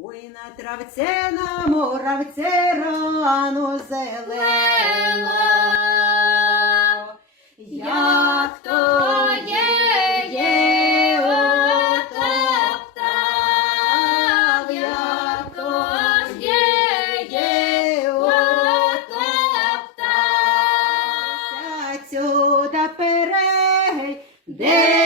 Ой, на травце на моравце рано зелено. Як то є, є отоптав, як то є, є отоптав. Сюда перегей, де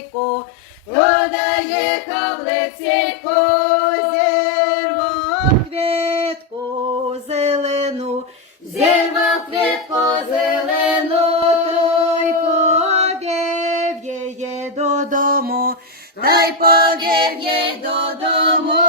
хавлексейко, додає хавлексейко, зірвав квітку зелену, зірвав квітку зелену, той повів її додому, та й повів її додому.